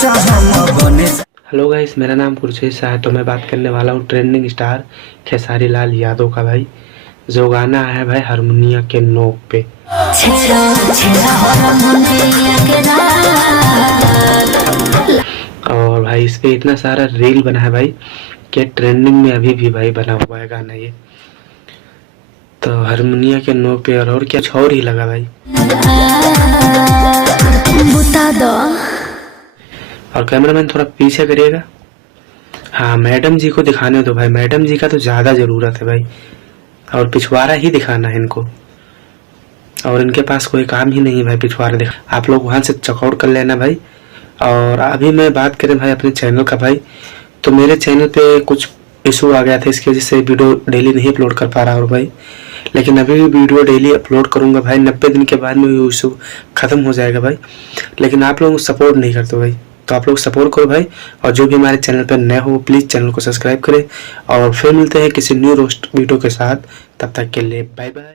Hello guys, मेरा नाम कुरशेष है। तो मैं बात करने वाला हूँ ट्रेंडिंग स्टार खेसारी लाल यादव का भाई, जो गाना है भाई हारमोनिया के नोक पे। और भाई इस पे इतना सारा रील बना है भाई कि ट्रेंडिंग में अभी भी भाई बना हुआ है गाना ये। तो हारमोनिया के नोक पे और क्या छोर ही लगा भाई। और कैमरामैन थोड़ा पीछे करिएगा। हाँ, मैडम जी को दिखाने दो भाई, मैडम जी का तो ज़्यादा ज़रूरत है भाई। और पिछवाड़ा ही दिखाना है इनको, और इनके पास कोई काम ही नहीं है भाई पिछवाड़ा दिखा। आप लोग वहाँ से चेकआउट कर लेना भाई। और अभी मैं बात करें भाई अपने चैनल का भाई, तो मेरे चैनल पे कुछ इशू आ गया था, इसकी वजह से वीडियो डेली नहीं अपलोड कर पा रहा हूँ भाई। लेकिन अभी भी वीडियो डेली अपलोड करूँगा भाई। 90 दिन के बाद में वो इशू ख़त्म हो जाएगा भाई। लेकिन आप लोग सपोर्ट नहीं करते भाई, तो आप लोग सपोर्ट करो भाई। और जो भी हमारे चैनल पर नए हो प्लीज़ चैनल को सब्सक्राइब करें। और फिर मिलते हैं किसी न्यू रोस्ट वीडियो के साथ। तब तक के लिए बाय बाय।